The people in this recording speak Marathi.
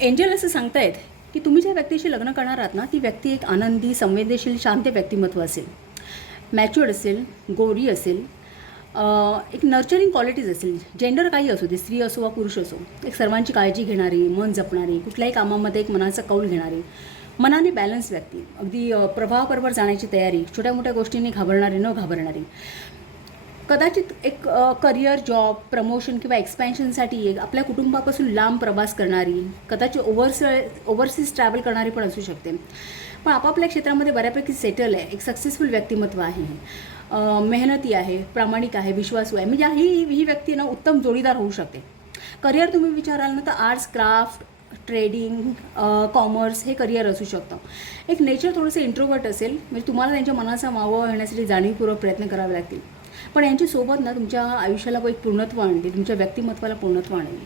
एंजल असं सांगतायत की तुम्ही ज्या व्यक्तीशी लग्न करणार आहात ना, ती व्यक्ती एक आनंदी, संवेदनशील, शांत व्यक्तिमत्व असेल, मॅच्युअर्ड असेल, गोरी असेल, एक नर्चरिंग क्वालिटीज असेल. जेंडर काही असू दे, स्त्री असो वा पुरुष असो, एक सर्वांची काळजी घेणारी, मन जपणारी, कुठल्याही कामामध्ये एक मनाचा कौल घेणारी, मनाने बॅलन्स व्यक्ती, अगदी प्रवाहाबरोबर जाण्याची तयारी, छोट्या मोठ्या गोष्टींनी घाबरणारी, न घाबरणारी, कदाचित एक करिअर, जॉब, प्रमोशन किंवा एक्सपॅन्शनसाठी एक आपल्या कुटुंबापासून लांब प्रवास करणारी, कदाचित ओव्हरसीज ट्रॅव्हल करणारी पण असू शकते. पण आपापल्या क्षेत्रामध्ये बऱ्यापैकी सेटल आहे, एक सक्सेसफुल व्यक्तिमत्व आहे, मेहनती आहे, प्रामाणिक आहे, विश्वासू आहे. म्हणजे ही व्यक्ती ना उत्तम जोडीदार होऊ शकते. करिअर तुम्ही विचाराल ना, तर आर्ट्स, क्राफ्ट, ट्रेडिंग, कॉमर्स हे करिअर असू शकतं. एक नेचर थोडंसं इंट्रोवर्ट असेल, म्हणजे तुम्हाला त्यांच्या मनाचा मागोवा घेण्यासाठी जाणीवपूर्वक प्रयत्न करावे लागतील. पण यांच्यासोबत ना तुमच्या आयुष्याला एक पूर्णत्व आणते, तुमच्या व्यक्तिमत्वाला पूर्णत्व आणेल.